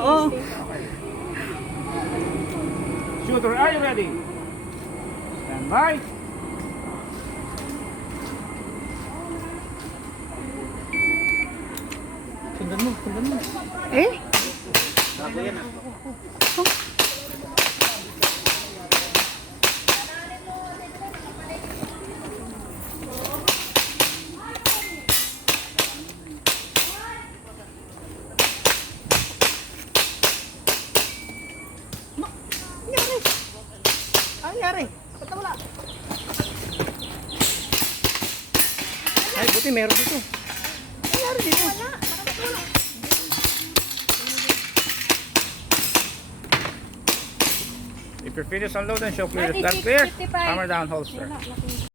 Oo. Shooter, are you ready? Stand by. Sundan mo, sundan mo. Eh? Bago yan ah. Ano nangyari? Ba't nawala? Ay, buti meron dito. Ano nangyari dito? Wala. If you're finished unload and show clear, stand clear. 56, 55. Hammer down holster.